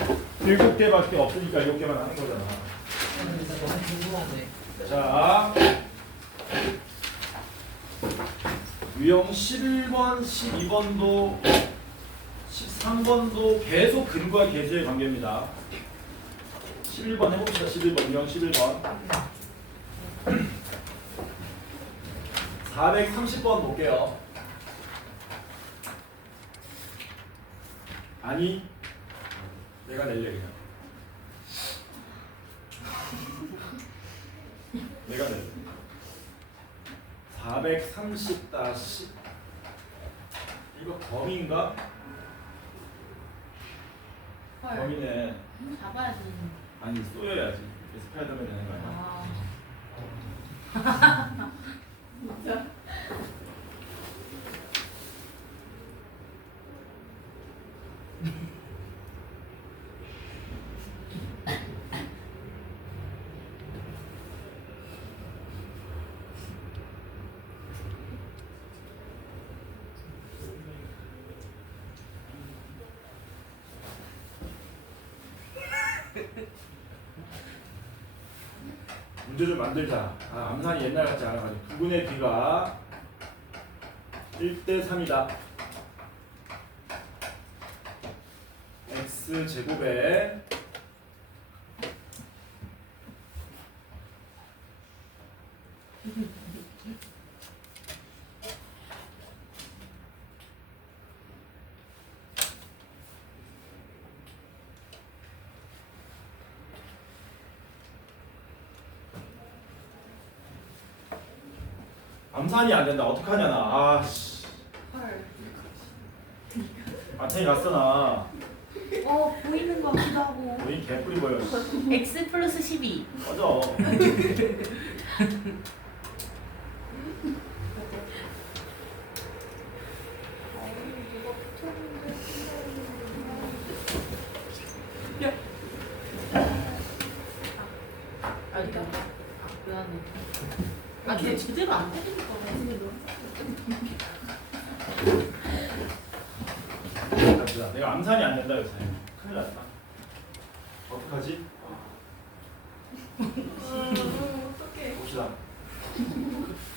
7개밖에 없으니까 7개만 하는 거잖아. 너무 궁금한데. 자, 유형 11번, 12번도 13번도 계속 근과 계수의 관계입니다. 11번 해봅시다. 11번 유형 11번 430번 볼게요. 아니 내가 낼래 그냥. 내가 낼래. 430-10 이거 범위인가? 헐. 범위네. 잡아야지. 아니 쏘여야지. 스파이더맨 되는 거 아니야? 아. 진짜. 문제 좀 만들자. 아, 암산이 옛날 같지 않아가지고 9분의 b가 1대3이다. x제곱에 암산이 안 된다. 어떡하냐 나. 아씨. 헐. 마탱이 갔어 나. 보이는 것 같기도 하고. 너희 개뿔이 보여. x 플러스 12. 꺼져. 미안해. 걔 제대로 안 때리니까. 내가 암산이 안 된다 요새. 큰일 났다. 어떡하지? 어떡해. 봅시다.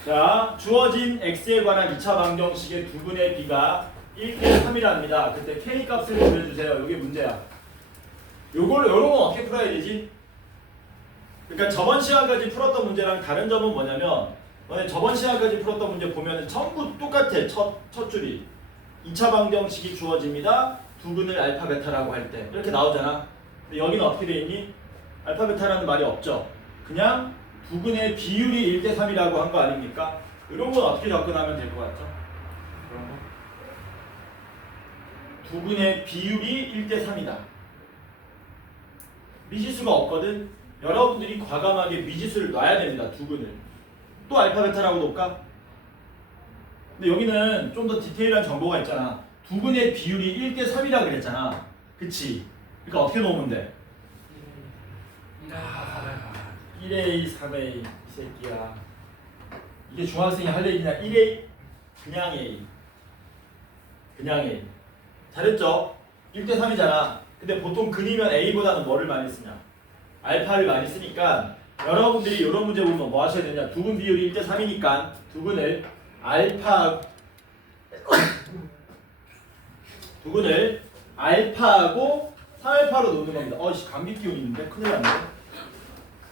자, 주어진 x에 관한 2차 방정식의 2분의 b가 1대3이랍니다. 그때 k 값을 구해주세요. 이게 문제야. 요런 건 어떻게 풀어야 되지? 그러니까 저번 시간까지 풀었던 문제랑 다른 점은 뭐냐면 너네 저번 시간까지 풀었던 문제 보면 전부 똑같아. 첫 줄이 2차 방정식이 주어집니다. 두근을 알파 베타라고 할 때 이렇게 나오잖아. 근데 여기는 어떻게 돼 있니? 알파 베타라는 말이 없죠. 그냥 두근의 비율이 1대3이라고 한 거 아닙니까? 이런 건 어떻게 접근하면 될 것 같죠? 그런 거? 두근의 비율이 1대3이다. 미지수가 없거든. 여러분들이 과감하게 미지수를 놔야 됩니다. 두근을. 또 알파 베타라고 놓을까? 근데 여기는 좀 더 디테일한 정보가 있잖아. 두근의 비율이 1대3이라 그랬잖아. 그치? 그러니까 어떻게 놓으면 돼? 1A, 3A 이 새끼야. 이게 중학생이 할 얘기냐? 1A 그냥 A 그냥 A. 잘했죠? 1대3이잖아. 근데 보통 근이면 A보다는 뭐를 많이 쓰냐? 알파를 많이 쓰니까 여러분들이 이런 문제 보면 뭐 하셔야 되냐? 두근 비율이 1대3이니까 두근을 두근을 알파하고 3알파로 놓는 겁니다. 어이씨 감기 기운 있는데 큰일 났네.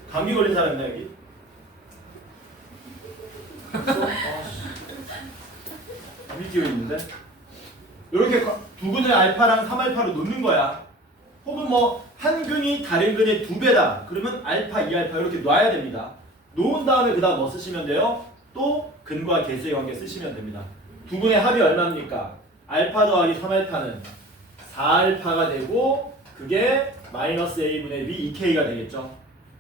감기 걸린 사람 있나 여기? 감기 기운 있는데? 이렇게 두근을 알파랑 3알파로 놓는 거야. 혹은 뭐 한 근이 다른 근의 2배다. 그러면 알파, 2알파 이렇게 놔야 됩니다. 놓은 다음에 그 다음 뭐 쓰시면 돼요? 또 근과 계수의 관계 쓰시면 됩니다. 두 분의 합이 얼마입니까? 알파 더하기 3알파는 4알파가 되고 그게 마이너스 a분의 b 2k가 되겠죠.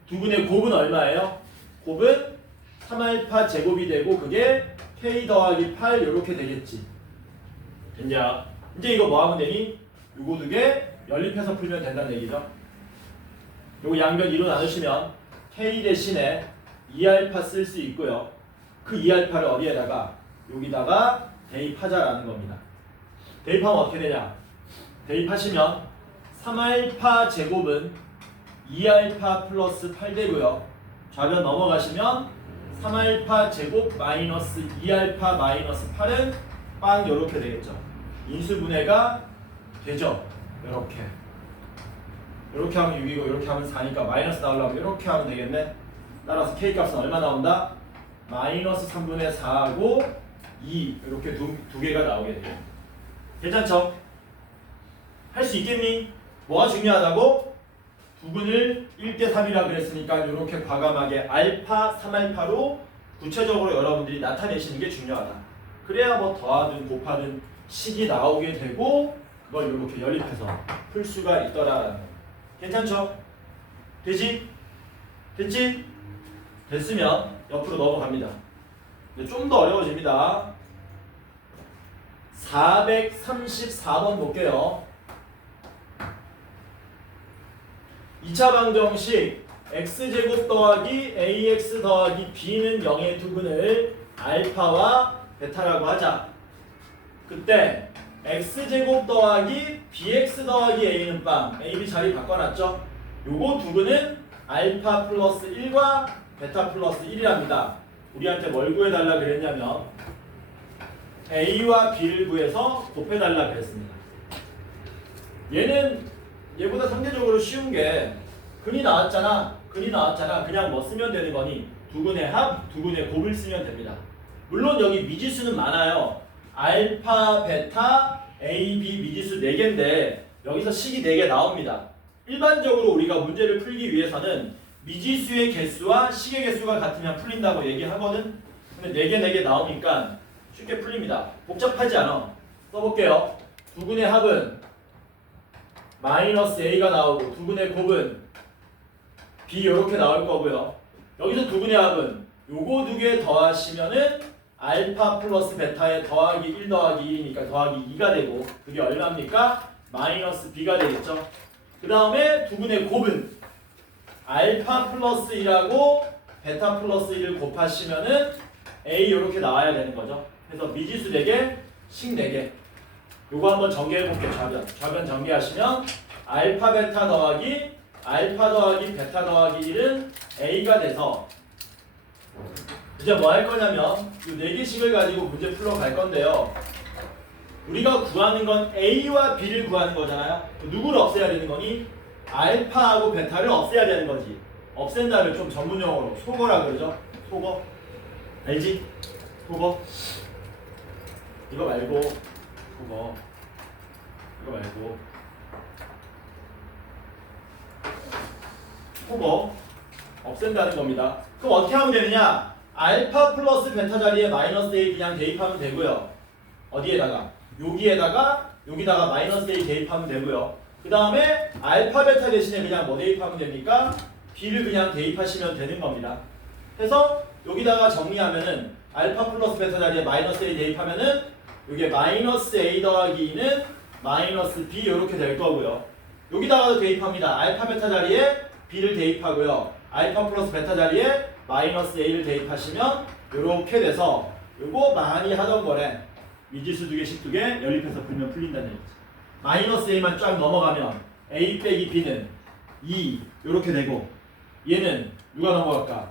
두 분의 곱은 얼마예요? 곱은 3알파 제곱이 되고 그게 k 더하기 8 이렇게 되겠지. 됐냐? 이제 이거 뭐 하면 되니? 요거 두 개 연립해서 풀면 된다는 얘기죠. 요거 양변 2로 나누시면 k 대신에 2알파 쓸 수 있고요. 그 2알파를 어디에다가? 여기다가 대입하자라는 겁니다. 대입하면 어떻게 되냐? 대입하시면 3알파 제곱은 2알파 플러스 8 되고요. 좌변 넘어가시면 3알파 제곱 마이너스 2알파 마이너스 8은 빵 요렇게 되겠죠. 인수분해가 되죠. 요렇게. 요렇게 하면 6이고 요렇게 하면 4니까 마이너스 나오려면 요렇게 하면 되겠네. 따라서 K값은 얼마 나온다? 마이너스 3분의 4하고 2 이렇게 두 개가 나오게 돼요. 괜찮죠? 할 수 있겠니? 뭐가 중요하다고? 부근을 1대3이라 그랬으니까 이렇게 과감하게 알파, 3알파로 구체적으로 여러분들이 나타내시는 게 중요하다. 그래야 뭐 더하든 곱하든 식이 나오게 되고 그걸 이렇게 연립해서 풀 수가 있더라라는 거. 괜찮죠? 되지? 됐지? 됐으면 옆으로 넘어갑니다. 좀 더 어려워집니다. 434번 볼게요. 2차 방정식 x제곱 더하기 ax 더하기 b는 0의 두근을 알파와 베타라고 하자. 그때 x제곱 더하기 bx 더하기 a는 빵. a, b 자리 바꿔놨죠? 요거 두근은 알파 플러스 1과 베타 플러스 1이랍니다. 우리한테 뭘 구해달라 그랬냐면 a와 b를 구해서 곱해달라 그랬습니다. 얘는 얘보다 상대적으로 쉬운 게 근이 나왔잖아. 그냥 뭐 쓰면 되는 거니 두근의 합, 두근의 곱을 쓰면 됩니다. 물론 여기 미지수는 많아요. 알파, 베타, a, b 미지수 4개인데 여기서 식이 4개 나옵니다. 일반적으로 우리가 문제를 풀기 위해서는 미지수의 개수와 식의 개수가 같으면 풀린다고 얘기하거든. 근데 4개 나오니까 쉽게 풀립니다. 복잡하지 않아. 써볼게요. 두근의 합은 마이너스 a가 나오고 두근의 곱은 b 이렇게 나올 거고요. 여기서 두근의 합은 요거 2개 더하시면은 알파 플러스 베타의 더하기 1 더하기 1이니까 더하기 2가 되고 그게 얼마입니까? 마이너스 b가 되겠죠. 그 다음에 두근의 곱은 알파 플러스 1하고 베타 플러스 1을 곱하시면은 a 이렇게 나와야 되는 거죠. 그래서 미지수 4개, 식 4개. 요거 한번 정리해볼게요. 좌변 정리하시면 알파 베타 더하기 베타 더하기 1은 a가 돼서 이제 뭐 할 거냐면 이 4개씩을 가지고 문제 풀러 갈 건데요. 우리가 구하는 건 a와 b를 구하는 거잖아요. 누구를 없애야 되는 거니? 알파하고 베타를 없애야 되는 거지. 없앤다면 좀 전문용어로 속어라 그러죠. 속어. 알지? 속어. 이거 말고 속어. 이거 말고 속어. 없앤다는 겁니다. 그럼 어떻게 하면 되느냐? 알파 플러스 베타 자리에 마이너스 a 그냥 대입하면 되고요. 어디에다가? 여기다가 마이너스 a 대입하면 되고요. 그 다음에 알파 베타 대신에 그냥 뭐 대입하면 됩니까? b를 그냥 대입하시면 되는 겁니다. 그래서 여기다가 정리하면은 알파 플러스 베타 자리에 마이너스 a 대입하면은 이게 마이너스 a 더하기 2는 마이너스 b 이렇게 될 거고요. 여기다가도 대입합니다. 알파 베타 자리에 b를 대입하고요. 알파 플러스 베타 자리에 마이너스 a를 대입하시면 이렇게 돼서 요거 많이 하던 거래. 미지수 2개씩 2개 연립해서 풀면 풀린다는 얘기지. 마이너스 a만 쫙 넘어가면 a 빼기 b는 2 이렇게 되고 얘는 누가 넘어갈까?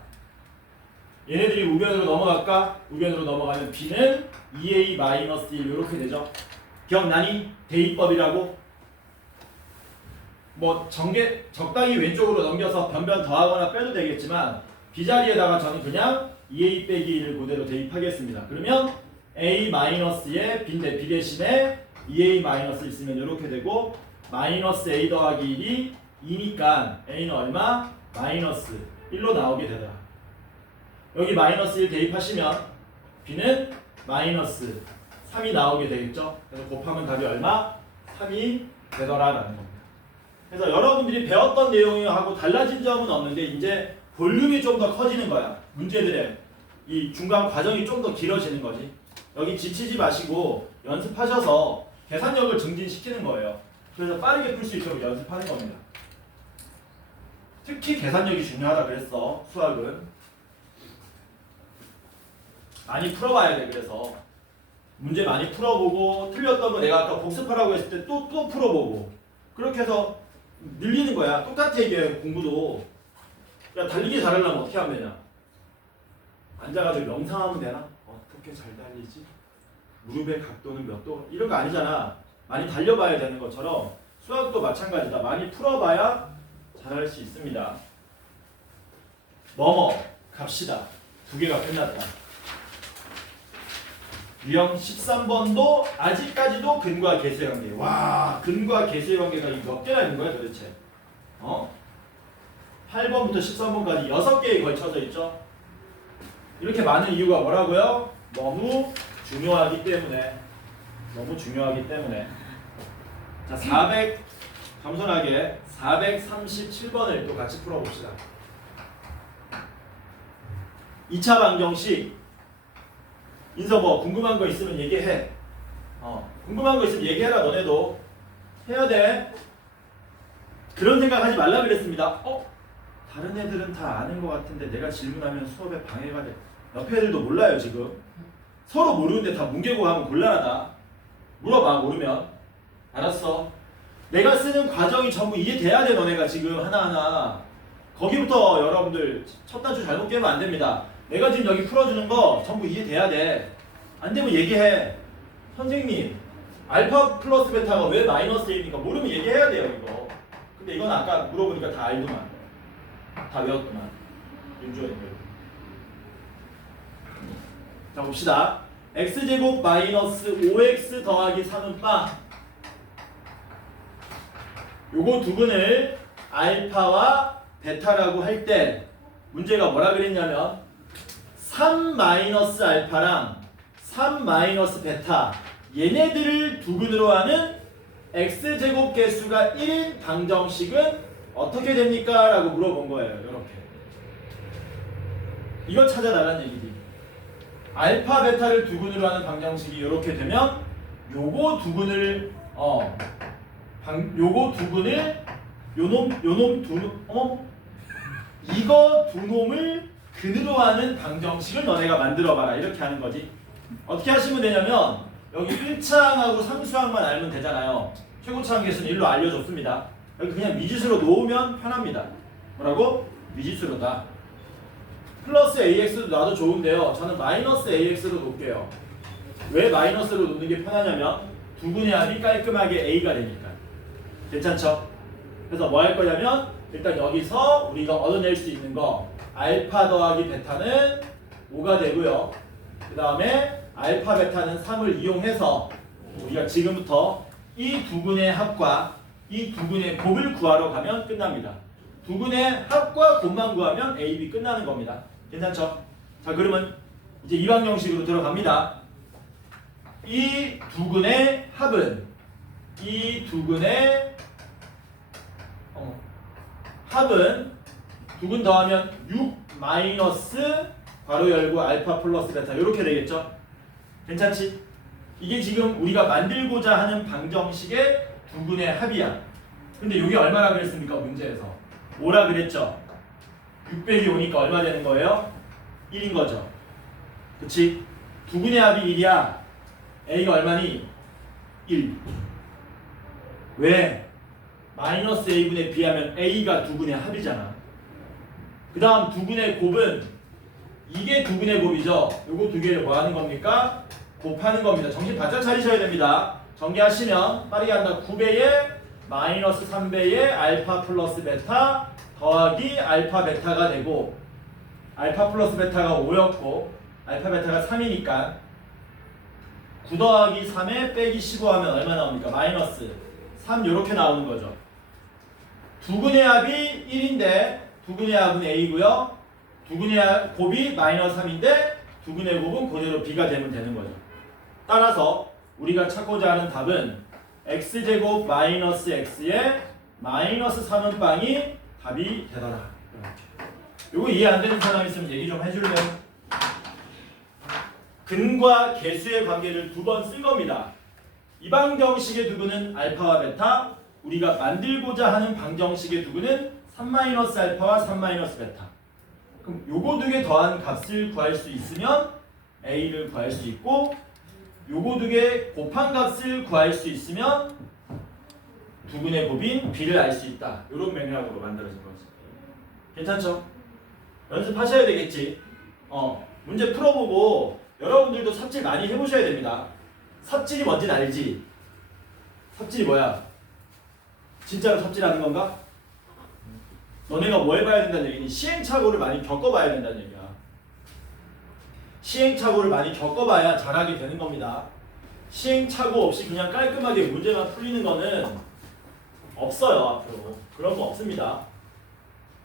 얘네들이 우변으로 넘어갈까? 우변으로 넘어가면 b는 2a 마이너스 1 이렇게 되죠. 기억나니? 대입법이라고. 뭐 적당히 왼쪽으로 넘겨서 변변 더하거나 빼도 되겠지만 b 자리에다가 저는 그냥 2a 빼기 1을 그대로 대입하겠습니다. 그러면 a 마이너스에 b 대신에 2a 마이너스 있으면 이렇게 되고 마이너스 a 더하기 1이 2니까 a는 얼마? 마이너스 1로 나오게 되더라. 여기 마이너스 1 대입하시면 b는 마이너스 3이 나오게 되겠죠. 그래서 곱하면 답이 얼마? 3이 되더라라는 겁니다. 그래서 여러분들이 배웠던 내용하고 달라진 점은 없는데 이제 볼륨이 좀 더 커지는 거야. 문제들의 이 중간 과정이 좀 더 길어지는 거지. 여기 지치지 마시고 연습하셔서 계산력을 증진시키는 거예요. 그래서 빠르게 풀 수 있도록 연습하는 겁니다. 특히 계산력이 중요하다 그랬어. 수학은 많이 풀어봐야 돼. 그래서 문제 많이 풀어보고 틀렸던 거 내가 아까 복습하라고 했을 때 또 풀어보고 그렇게 해서 늘리는 거야. 똑같아 이게 공부도. 야 달리기 잘하려면 어떻게 하면 되냐? 앉아가지고 명상하면 되나? 어떻게 잘 달리지? 무릎의 각도는 몇 도? 이런 거 아니잖아. 많이 달려봐야 되는 것처럼 수학도 마찬가지다. 많이 풀어봐야 잘할 수 있습니다. 뭐뭐 갑시다. 두 개가 끝났다. 유형 13번도 아직까지도 근과 계수의 관계. 와, 근과 계수의 관계가 몇 개나 있는 거야 도대체? 8번부터 13번까지 6개에 걸쳐서 있죠. 이렇게 많은 이유가 뭐라고요? 너무 중요하기 때문에. 너무 중요하기 때문에. 자, 400 겸손하게 437번을 또 같이 풀어봅시다. 2차 방정식. 인서버 궁금한 거 있으면 얘기해. 궁금한 거 있으면 얘기해라. 너네도 해야 돼. 그런 생각하지 말라 그랬습니다. 다른 애들은 다 아는 것 같은데 내가 질문하면 수업에 방해가 돼. 옆에 애들도 몰라요 지금. 서로 모르는데 다 뭉개고 하면 곤란하다. 물어봐 모르면. 알았어. 내가 쓰는 과정이 전부 이해돼야 돼. 너네가 지금 하나하나. 거기부터 여러분들 첫 단추 잘못 깨면 안 됩니다. 내가 지금 여기 풀어주는 거 전부 이해돼야 돼. 안 되면 얘기해. 선생님 알파 플러스 베타가 왜 마이너스 1입니까? 모르면 얘기해야 돼요 이거. 근데 이건 아까 물어보니까 다 알더만. 다 외웠더만. 윤주원님. 자 봅시다. x제곱 마이너스 5x 더하기 3은 빵. 요거 두 근을 알파와 베타라고 할 때 문제가 뭐라 그랬냐면 3 마이너스 알파랑 3 마이너스 베타 얘네들을 두 근으로 하는 x제곱 개수가 1인 방정식은 어떻게 됩니까? 라고 물어본 거예요. 이렇게. 이거 찾아달라는 얘기지. 알파 베타를 두 근으로 하는 방정식이 이렇게 되면 요거 두 근을 요거 두 근을 이거 두 놈을 근으로 하는 방정식을 너네가 만들어봐라. 이렇게 하는 거지. 어떻게 하시면 되냐면 여기 1차항하고 3수항만 알면 되잖아요. 최고차항 개수는 1로 알려줬습니다. 여기 그냥 미지수로 놓으면 편합니다. 뭐라고? 미지수로다. 플러스 AX도 놔도 좋은데요. 저는 마이너스 AX로 놓을게요. 왜 마이너스로 놓는 게 편하냐면 두 분의 합이 깔끔하게 A가 되니까. 괜찮죠? 그래서 뭐 할 거냐면 일단 여기서 우리가 얻어낼 수 있는 거 알파 더하기 베타는 5가 되고요. 그 다음에 알파 베타는 3을 이용해서 우리가 지금부터 이 두 근의 합과 이 두 근의 곱을 구하러 가면 끝납니다. 두 근의 합과 곱만 구하면 A, B 끝나는 겁니다. 괜찮죠? 자 그러면 이제 이 방정식으로 들어갑니다. 이 두 근의 합은 이 두 근의 합은 두 근 더하면 6 마이너스 괄호 열고 알파 플러스 베타 이렇게 되겠죠? 괜찮지? 이게 지금 우리가 만들고자 하는 방정식의 두 근의 합이야. 근데 이게 얼마나 그랬습니까? 문제에서 5라 그랬죠? 6 빼기 5니까 얼마 되는 거예요? 1인 거죠. 그치? 두 근의 합이 1이야. A가 얼마니? 1. 왜? 마이너스 A분의 B하면 A가 두 근의 합이잖아. 그 다음 두 근의 곱은 이게 두 근의 곱이죠. 요거 두 개를 뭐 하는 겁니까? 곱하는 겁니다. 정신 바짝 차리셔야 됩니다. 정리하시면 빠르게 한다. 9배에 마이너스 3배에 알파 플러스 베타 더하기 알파 베타가 되고 알파 플러스 베타가 5였고 알파 베타가 3이니까 9 더하기 3에 빼기 15 하면 얼마 나옵니까? 마이너스 3 요렇게 나오는 거죠. 두 근의 합이 1인데 두 근의 합은 A고요. 두 근의 곱이 마이너스 3인데 두 근의 곱은 그대로 B가 되면 되는 거죠. 따라서 우리가 찾고자 하는 답은 x제곱 마이너스 x에 마이너스 3은 빵이 답이 되더라. 요거 이해 안 되는 사람 있으면 얘기 좀 해줄래요? 근과 계수의 관계를 두 번 쓴 겁니다. 이 방정식의 두 근은 알파와 베타, 우리가 만들고자 하는 방정식의 두 근은 3-알파와 3-베타. 그럼 요거 두 개 더한 값을 구할 수 있으면 A를 구할 수 있고 요거 두 개 곱한 값을 구할 수 있으면 두근의 곱인 b를 알 수 있다. 이런 맥락으로 만들어진 거지. 괜찮죠? 연습하셔야 되겠지. 문제 풀어보고 여러분들도 삽질 많이 해보셔야 됩니다. 삽질이 뭔지는 알지? 삽질이 뭐야? 진짜로 삽질하는 건가? 너네가 뭐 해봐야 된다는 얘기니? 시행착오를 많이 겪어봐야 된다는 얘기야. 시행착오를 많이 겪어봐야 잘하게 되는 겁니다. 시행착오 없이 그냥 깔끔하게 문제만 풀리는 거는 없어요. 앞으로 그런 거 없습니다.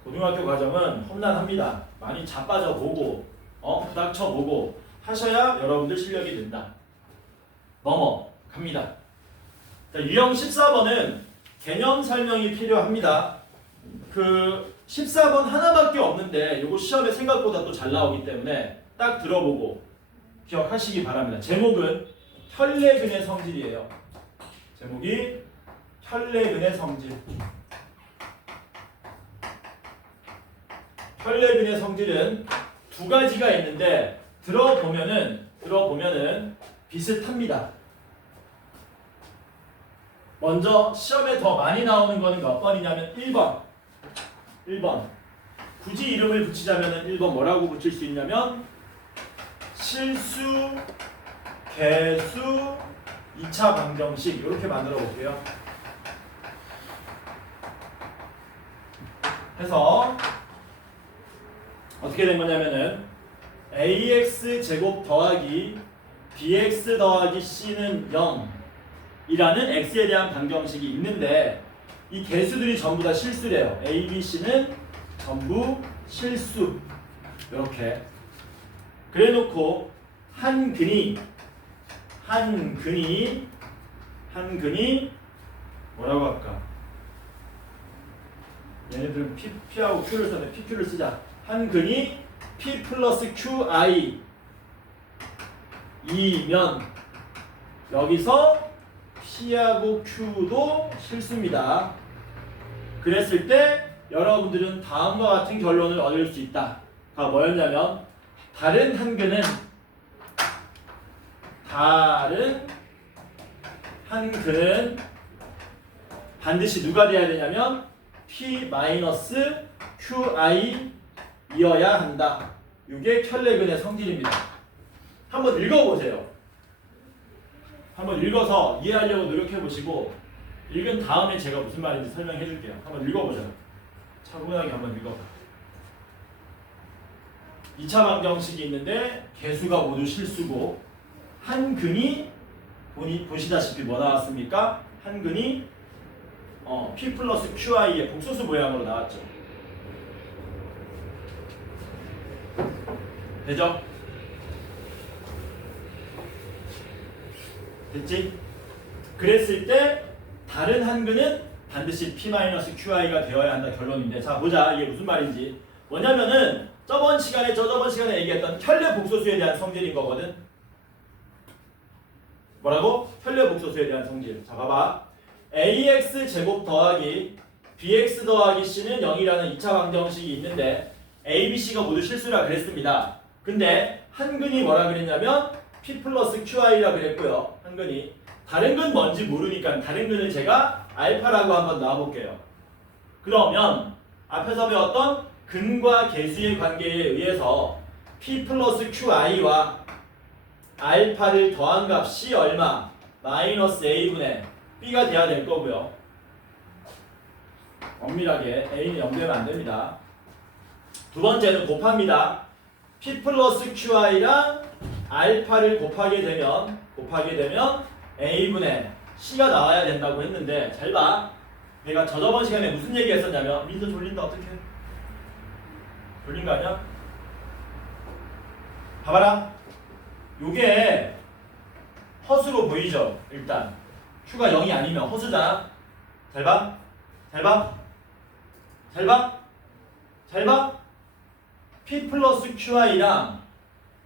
고등학교 과정은 험난합니다. 많이 자빠져 보고 부닥쳐 보고 하셔야 여러분들 실력이 된다. 넘어갑니다. 자, 유형 14번은 개념 설명이 필요합니다. 그 14번 하나밖에 없는데 이거 시험에 생각보다 또 잘 나오기 때문에 딱 들어보고 기억하시기 바랍니다. 제목은 혈내근의 성질이에요. 제목이 혈내근의 성질. 혈내근의 성질은 두 가지가 있는데 들어보면은 비슷합니다. 먼저 시험에 더 많이 나오는 거는 몇 번이냐면 1번. 굳이 이름을 붙이자면 1번 뭐라고 붙일 수 있냐면 실수, 개수, 2차 방정식 이렇게 만들어 볼게요. 해서 어떻게 된 거냐면은 ax 제곱 더하기 bx 더하기 c는 0 이라는 x에 대한 방정식이 있는데 이 개수들이 전부 다 실수래요. a, b, c는 전부 실수. 이렇게 그래 놓고 한 근이 뭐라고 할까? 얘네들은 P하고 Q를 쓰는데 PQ를 쓰자. 한 근이 P 플러스 QI 이면 여기서 P하고 Q도 실수입니다. 그랬을 때 여러분들은 다음과 같은 결론을 얻을 수 있다. 가 뭐였냐면 다른 한 근은 반드시 누가 돼야 되냐면 P-QI이어야 한다. 이게 혈내근의 성질입니다. 한번 읽어보세요. 한번 읽어서 이해하려고 노력해보시고 읽은 다음에 제가 무슨 말인지 설명해줄게요. 한번 읽어보세요. 차분하게 한번 읽어봐. 2차 방정식이 있는데 개수가 모두 실수고 한 근이 보시다시피 뭐 나왔습니까? 한 근이 P 플러스 QI의 복소수 모양으로 나왔죠. 되죠? 됐지? 그랬을 때 다른 한 근은 반드시 P-QI가 되어야 한다 결론인데 자 보자 이게 무슨 말인지 뭐냐면은 저번 시간에 얘기했던 혈내 복소수에 대한 성질인 거거든. 뭐라고? 혈내 복소수에 대한 성질. 자 봐봐. ax 제곱 더하기 bx 더하기 c는 0이라는 2차 방정식이 있는데 a, b, c가 모두 실수라 그랬습니다. 근데 한 근이 뭐라 그랬냐면 p 플러스 qi라 그랬고요. 한 근이 다른 근 뭔지 모르니까 다른 근을 제가 알파라고 한번 놔볼게요. 그러면 앞에서 배웠던 근과 개수의 관계에 의해서 p 플러스 qi와 알파를 더한 값이 얼마? 마이너스 a분의 b가 돼야 될 거고요. 엄밀하게 a는 0되면 안 됩니다. 두 번째는 곱합니다. p 플러스 qi랑 알파를 곱하게 되면 a분의 c가 나와야 된다고 했는데 잘 봐. 내가 저번 시간에 무슨 얘기 했었냐면 민서 졸린다 어떡해? 졸린 거 아니야? 봐봐라. 요게 허수로 보이죠? 일단 q가 0이 아니면 허수잖아. 잘 봐. p 플러스qi랑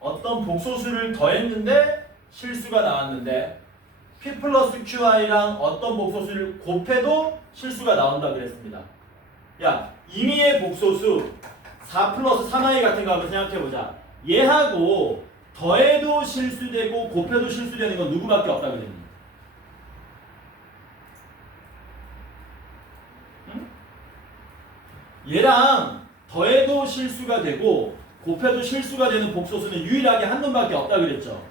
어떤 복소수를 더했는데 실수가 나왔는데 p 플러스 qi랑 어떤 복소수를 곱해도 실수가 나온다 그랬습니다. 야, 임의의 복소수 4 플러스 3i 같은 거 한번 생각해보자. 얘하고 더해도 실수되고 곱해도 실수되는 건 누구밖에 없다 그랬니? 얘랑 더해도 실수가 되고 곱해도 실수가 되는 복소수는 유일하게 한 놈밖에 없다 그랬죠.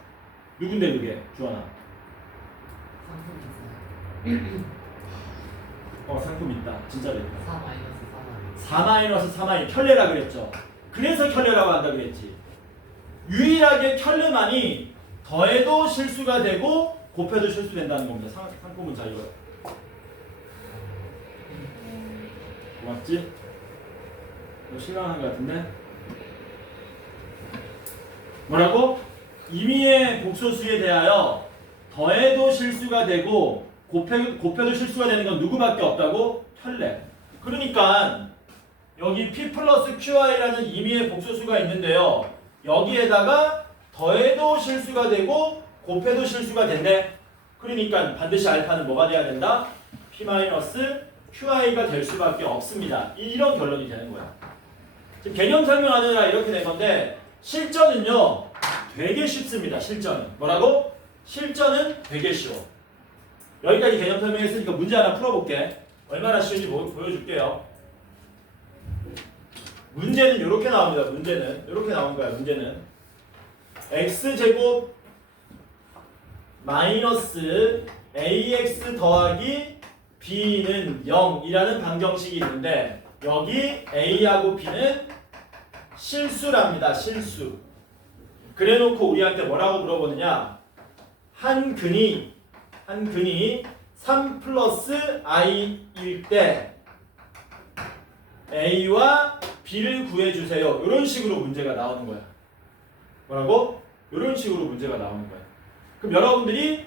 누군데 그게? 주환아. 상품 있어요. 상품 있다. 진짜 됐다. 4 마이너스 4 마이너스. 4 켤레라 그랬죠. 그래서 켤레라고 한다 그랬지. 유일하게 켤레만이 더해도 실수가 되고 곱해도 실수된다는 겁니다. 상품은 자 이거. 고맙지? 너 실망한 것 같은데? 뭐라고? 임의의 복소수에 대하여 더해도 실수가 되고 곱해도 실수가 되는 건 누구밖에 없다고? 켤레. 그러니까 여기 P 플러스 QI라는 임의의 복소수가 있는데요. 여기에다가 더해도 실수가 되고 곱해도 실수가 된대. 그러니까 반드시 알파는 뭐가 돼야 된다? P 마이너스 QI가 될 수밖에 없습니다. 이런 결론이 되는 거야. 지금 개념 설명하느라 이렇게 된 건데 실전은요 되게 쉽습니다. 실전은 뭐라고? 실전은 되게 쉬워. 여기까지 개념 설명했으니까 문제 하나 풀어볼게. 얼마나 쉬운지 보여줄게요. 문제는 이렇게 나옵니다. 문제는 이렇게 나온 거야. 문제는 x제곱 마이너스 ax 더하기 b는 0이라는 방정식이 있는데 여기 a하고 b는 실수랍니다. 실수. 그래놓고 우리한테 뭐라고 물어보느냐? 한 근이 3 플러스 i일 때 a와 b를 구해주세요. 이런 식으로 문제가 나오는 거야. 뭐라고? 이런 식으로 문제가 나오는 거야. 그럼 여러분들이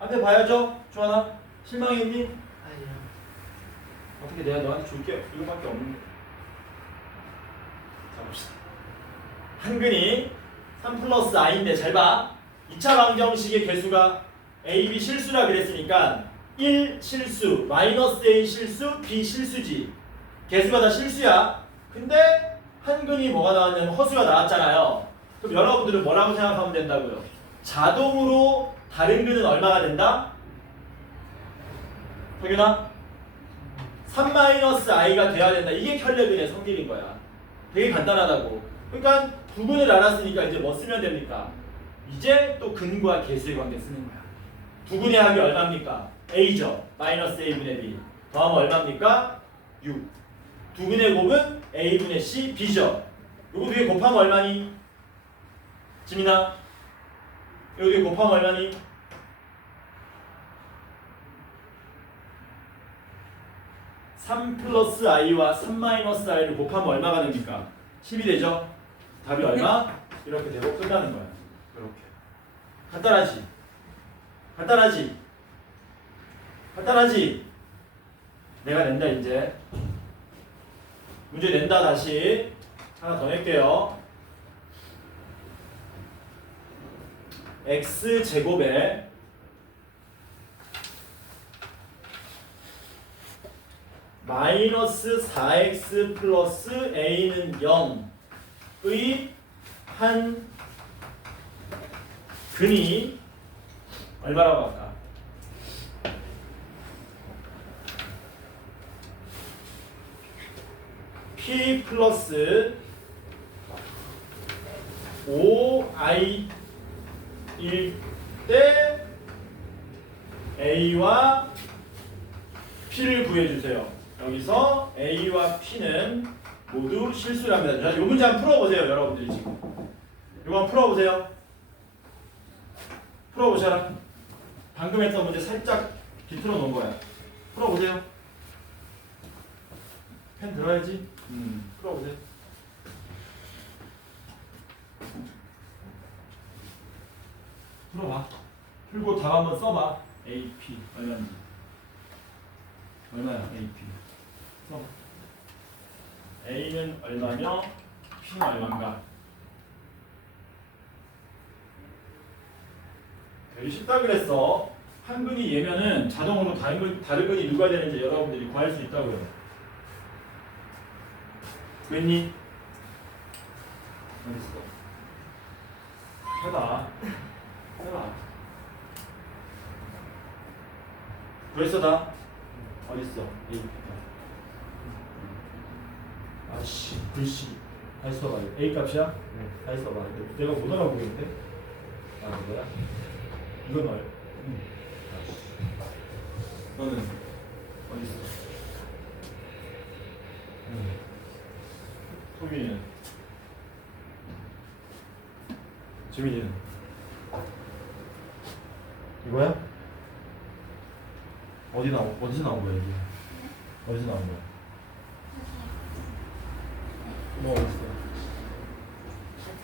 앞에 봐야죠. 주하나 실망했니? 아니요. 어떻게 내가 너한테 줄게 이거밖에 없는데. 자 봅시다. 한근이 3 플러스 i인데 잘 봐. 2차 방정식의 개수가 a, b 실수라 그랬으니까 1 실수, 마이너스 a 실수, b 실수지. 개수가 다 실수야. 근데 한근이 뭐가 나왔냐면 허수가 나왔잖아요. 그럼 여러분들은 뭐라고 생각하면 된다고요? 자동으로 다른 근은 얼마가 된다? 석윤아? 3-i가 돼야 된다. 이게 켤레근의 성질인 거야. 되게 간단하다고. 그러니까 부분을 알았으니까 이제 뭐 쓰면 됩니까? 이제 또 근과 개수의 관계 쓰는 거야. 두근의 합이 얼마입니까? a죠. 마이너스 a분의 b. 더하면 얼마입니까? 6. 두근의 곱은 a분의 c, b죠. 요거 뒤에 곱하면 얼마니? 지민아? 요거 뒤에 곱하면 얼마니? 3 플러스 i와 3 마이너스 i를 곱하면 얼마가 됩니까? 10이 되죠? 답이 얼마? 이렇게 되고 끝나는 거야. 이렇게. 간단하지? 간단하지? 간단하지? 내가 낸다 이제. 문제 낸다 다시. 하나 더 낼게요. x제곱에 마이너스 4x 플러스 a는 0의 한 근이 얼마라고 할까? p 플러스 5i일 때 a와 p를 구해주세요. 여기서 a와 p는 모두 실수랍니다. 자, 이 문제 한번 풀어보세요. 여러분들이 지금 이거 한번 풀어보세요. 풀어보셔라. 방금 했던 문제 살짝 뒤틀어 놓은 거야. 풀어보세요. 펜 들어야지. 풀어보세요. 풀어봐. 풀고 답 한번 써봐. AP 얼마인지. 얼마야 AP? 써봐. A는 얼마며 P는 얼마인가? 되게 쉽다 그랬어. 한 근이 얘면은 자동으로 다른 근이 누가 되는지 여러분들이 구할 수 있다고요. 왜니? 어딨어? 해봐. 해봐. 구했어 다? 어딨어? 아씨 글씨 다시 써봐. A 값이야? 네. 다시 써봐. 내가 못 알아보겠는데? 아 뭐야? 이건 너는 어디 있어? 소민이는? 지민이는? 이거야? 어디서 나온 거야 이게? 어디서 나온 거야? 뭐 어디 있어?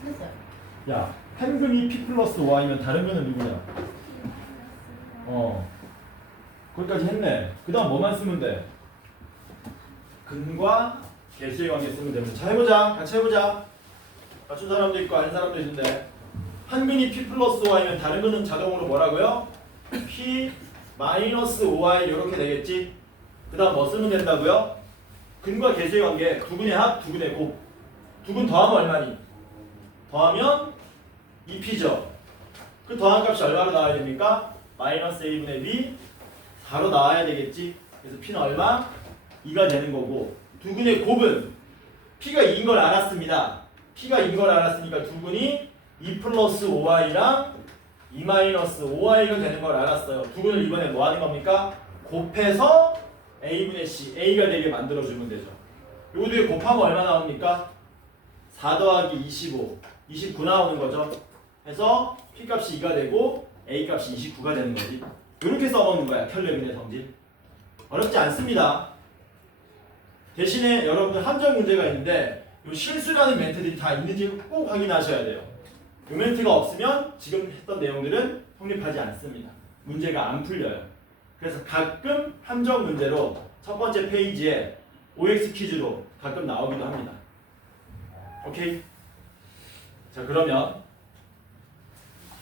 틀렸어요. 야, 한 근이 P 플러스 Y면 다른 근은 누구냐? 거기까지 했네. 그 다음 뭐만 쓰면 돼? 근과 개수의 관계 쓰면 됩니다. 자, 해보자. 같이 해보자. 맞춘 사람도 있고 아닌 사람도 있는데 한 근이 P 플러스 Y면 다른 근은 자동으로 뭐라고요? P 마이너스 OY 이렇게 되겠지? 그 다음 뭐 쓰면 된다고요? 근과 개수의 관계 두 근의 합, 두 근의 곱. 두 근 더하면 얼마니? 더하면 2P죠. 그 더한 값이 얼마로 나와야 됩니까? 마이너스 A분의 B 4로 나와야 되겠지. 그래서 P는 얼마? 2가 되는 거고 두 근의 곱은 P가 2인 걸 알았습니다. P가 2인 걸 알았으니까 두 근이 2 플러스 5Y랑 2 마이너스 5Y가 되는 걸 알았어요. 두 근을 이번에 뭐 하는 겁니까? 곱해서 A분의 C, A가 되게 만들어주면 되죠. 요거 뒤에 곱하면 얼마 나옵니까? 4 더하기 25, 29 나오는 거죠. 해서 P 값이 2가 되고 A 값이 29가 되는 거지. 이렇게 써먹는 거야. 켈레빈의 성질. 어렵지 않습니다. 대신에 여러분들 함정 문제가 있는데 이 실수라는 멘트들이 다 있는지 꼭 확인하셔야 돼요. 이 멘트가 없으면 지금 했던 내용들은 성립하지 않습니다. 문제가 안 풀려요. 그래서 가끔 함정 문제로 첫 번째 페이지에 OX 퀴즈로 가끔 나오기도 합니다. 오케이? 자, 그러면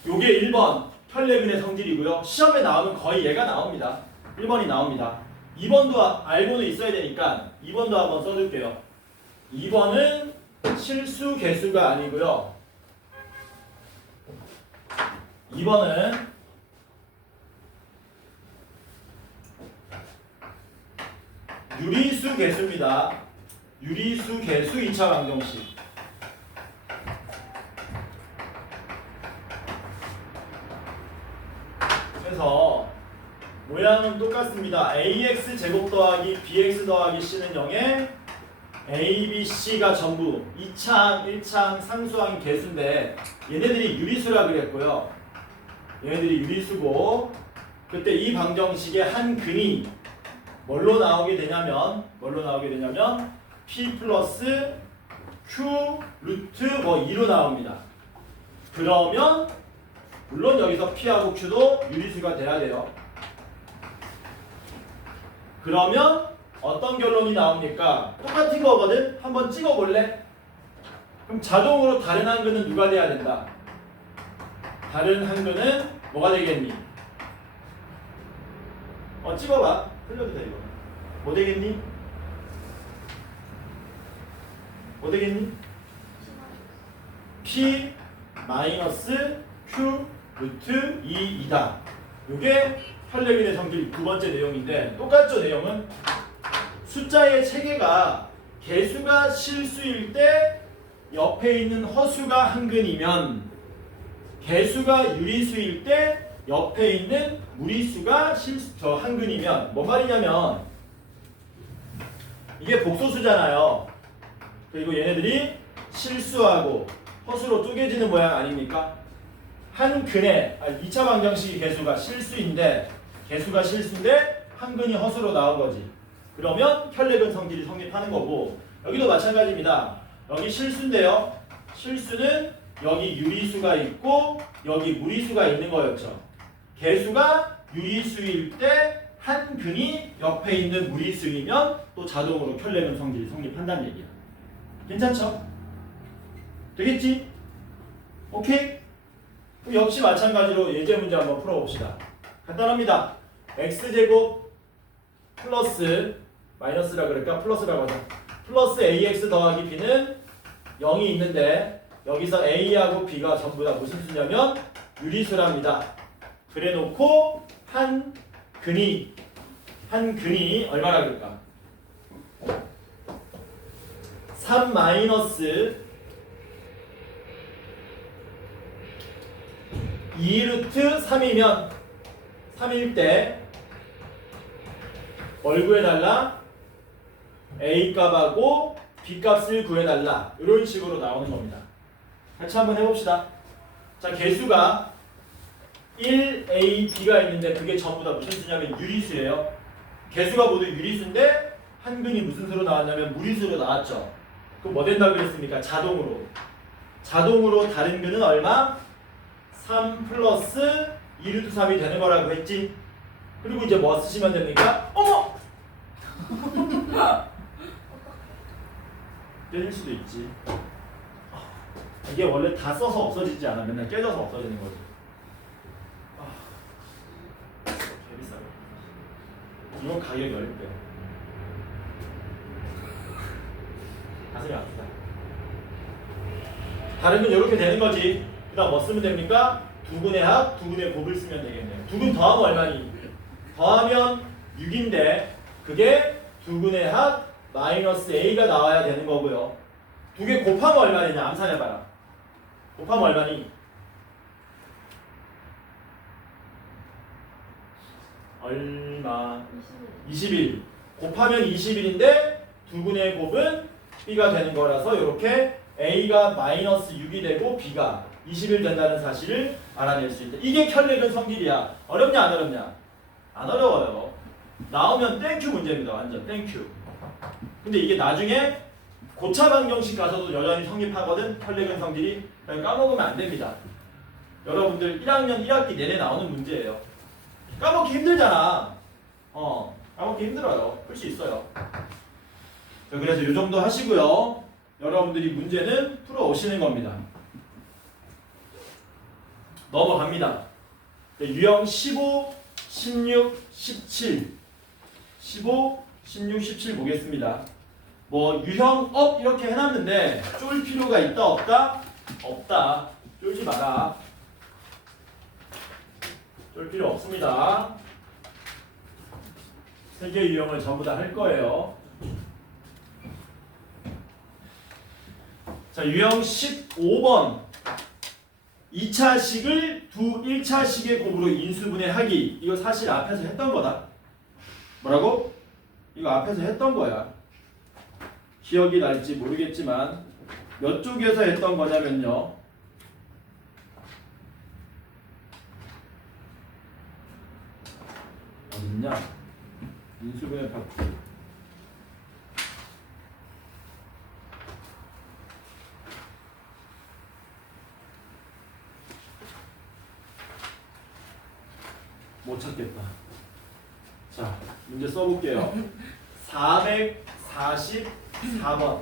요게 1번 혈레근의 성질이고요. 시험에 나오면 거의 얘가 나옵니다. 1번이 나옵니다. 2번도 알고는 있어야 되니까 2번도 한번 써줄게요. 2번은 실수 개수가 아니고요. 2번은 유리수 개수입니다. 유리수 개수 2차 방정식. 그래서 모양은 똑같습니다. ax 제곱 더하기 bx 더하기 c는 0에 a, b, c가 전부 2차항, 1차항, 상수항 개수인데 얘네들이 유리수라 그랬고요. 얘네들이 유리수고 그때 이 방정식의 한 근이 뭘로 나오게 되냐면 p 플러스 q 루트 뭐 2로 나옵니다. 그러면 물론 여기서 p하고 q도 유리수가 돼야 돼요. 그러면 어떤 결론이 나옵니까? 똑같은 거거든? 한번 찍어볼래? 그럼 자동으로 다른 한 근은 누가 돼야 된다? 다른 한 근은 뭐가 되겠니? 찍어봐. 틀려도 돼 이거. 뭐 되겠니? 뭐 되겠니? P 마이너스 Q 루트 2이다. 요게 혈레빈의 성질 두 번째 내용인데 똑같죠 내용은? 숫자의 체계가 개수가 실수일 때 옆에 있는 허수가 한 근이면 개수가 유리수일 때 옆에 있는 무리수가 한 근이면 뭔 말이냐면 이게 복소수잖아요. 그리고 얘네들이 실수하고 허수로 쪼개지는 모양 아닙니까? 한 근에 2차 방정식의 개수가 실수인데 개수가 실수인데 한 근이 허수로 나온 거지. 그러면 혈레근 성질이 성립하는 거고 여기도 마찬가지입니다. 여기 실수인데요. 실수는 여기 유리수가 있고 여기 무리수가 있는 거였죠. 개수가 유리수일 때 한 근이 옆에 있는 무리수이면 또 자동으로 혈레근 성질이 성립한다는 얘기야. 괜찮죠? 되겠지? 오케이? 역시 마찬가지로 예제 문제 한번 풀어봅시다. 간단합니다. x제곱 플러스 마이너스라 그럴까? 플러스라고 하자. 플러스 ax 더하기 b는 0이 있는데 여기서 a하고 b가 전부 다 무슨 수냐면 유리수랍니다. 그래놓고 한 근이 얼마라 그럴까? 3 마이너스 2루트 3이면 3일 때 뭘 구해달라? A 값하고 B 값을 구해달라. 이런 식으로 나오는 겁니다. 같이 한번 해봅시다. 자, 개수가 1, A, B가 있는데 그게 전부 다 무슨 수냐면 유리수예요. 개수가 모두 유리수인데 한 근이 무슨 수로 나왔냐면 무리수로 나왔죠. 그럼 뭐 된다고 그랬습니까? 자동으로. 자동으로 다른 근은 얼마? 3 플러스 2루트 3이 되는 거라고 했지. 그리고 이제 뭐 쓰시면 됩니까? 어머! 때릴 수도 있지. 이게 원래 다 써서 없어지지 않아. 맨날 깨져서 없어지는 거지. 개비싸. 이건 가격이 10배. 가슴이 아프다. 다른 건 이렇게 되는 거지. 그 다음 뭐 쓰면 됩니까? 두근의 합, 두근의 곱을 쓰면 되겠네요. 두근 더하면 얼마니? 더하면 6인데 그게 두근의 합 마이너스 A가 나와야 되는 거고요. 두 개 곱하면 얼마 되냐? 암산해봐라. 곱하면 얼마니? 얼마? 21. 곱하면 21인데 두근의 곱은 B가 되는 거라서 이렇게 A가 마이너스 6이 되고 B가 21 된다는 사실을 알아낼 수 있다. 이게 켤레근 성질이야. 어렵냐 안 어렵냐? 안 어려워요. 나오면 땡큐 문제입니다. 완전 땡큐. 근데 이게 나중에 고차 방정식 가서도 여전히 성립하거든. 켤레근 성질이. 까먹으면 안 됩니다. 여러분들 1학년 1학기 내내 나오는 문제예요. 까먹기 힘들잖아. 까먹기 힘들어요. 풀 수 있어요. 자, 그래서 이 정도 하시고요. 여러분들이 문제는 풀어 오시는 겁니다. 넘어갑니다. 유형 15, 16, 17 15, 16, 17 보겠습니다. 뭐 유형 업 이렇게 해놨는데 쫄 필요가 있다 없다? 없다. 쫄지 마라. 쫄 필요 없습니다. 세 개 유형을 전부 다 할 거예요. 자, 유형 15번 2차식을 두 1차식의 곱으로 인수분해하기. 이거 사실 앞에서 했던 거다. 뭐라고? 이거 앞에서 했던 거야. 기억이 날지 모르겠지만 몇 쪽에서 했던 거냐면요. 어딨냐? 인수분해 파트. 못 찾겠다. 자, 문제 써볼게요. 444번.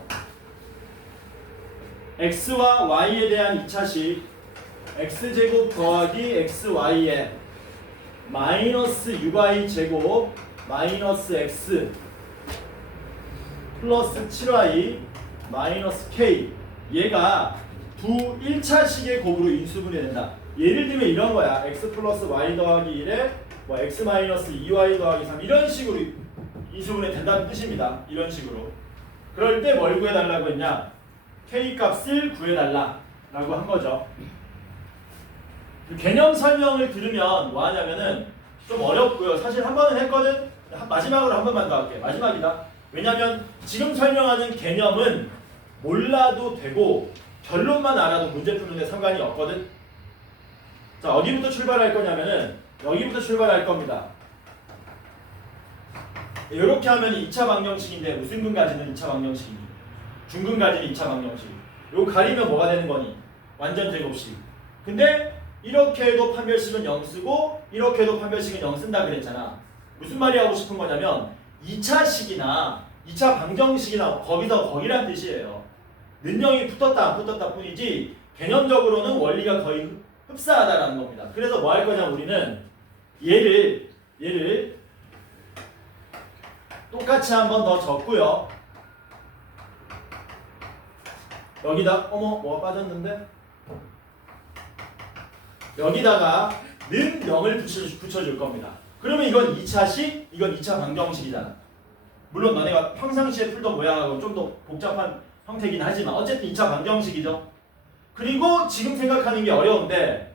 x와 y에 대한 2차식 x제곱 더하기 xy에 마이너스 6y 제곱 마이너스 x 플러스 7y 마이너스 k 얘가 두 1차식의 곱으로 인수분해된다. 예를 들면 이런 거야. x 플러스 y 더하기 1에 뭐 x 마이너스 2y 더하기 3 이런 식으로 인수분해 된다는 뜻입니다. 이런 식으로. 그럴 때 뭘 구해달라고 했냐? k 값을 구해달라 라고 한 거죠. 개념 설명을 들으면 뭐 하냐면은 좀 어렵고요. 사실 한 번은 했거든. 마지막으로 한 번만 더 할게. 마지막이다. 왜냐면 지금 설명하는 개념은 몰라도 되고 결론만 알아도 문제 푸는데 상관이 없거든. 자, 어디부터 출발할 거냐면은 여기부터 출발할 겁니다. 이렇게 하면 2차 방정식인데 무슨 근까지는 2차 방정식이니? 중근까지는 2차 방정식. 요 가리면 뭐가 되는 거니? 완전 제곱식. 근데 이렇게 해도 판별식은 0 쓰고 이렇게 해도 판별식은 0 쓴다 그랬잖아. 무슨 말이 하고 싶은 거냐면 2차식이나 2차 방정식이나 거기서 거기란 뜻이에요. 능력이 붙었다 안 붙었다 뿐이지 개념적으로는 원리가 거의 흡사하다라는 겁니다. 그래서 뭐 할 거냐 우리는 얘를 똑같이 한 번 더 적고요. 여기다 뭐가 빠졌는데? 여기다가 는 0을 붙여줄 겁니다. 그러면 이건 2차식, 이건 2차 방정식이잖아. 물론 너네가 평상시에 풀던 모양하고 좀 더 복잡한 형태긴 하지만 어쨌든 2차 방정식이죠. 그리고 지금 생각하는 게 어려운데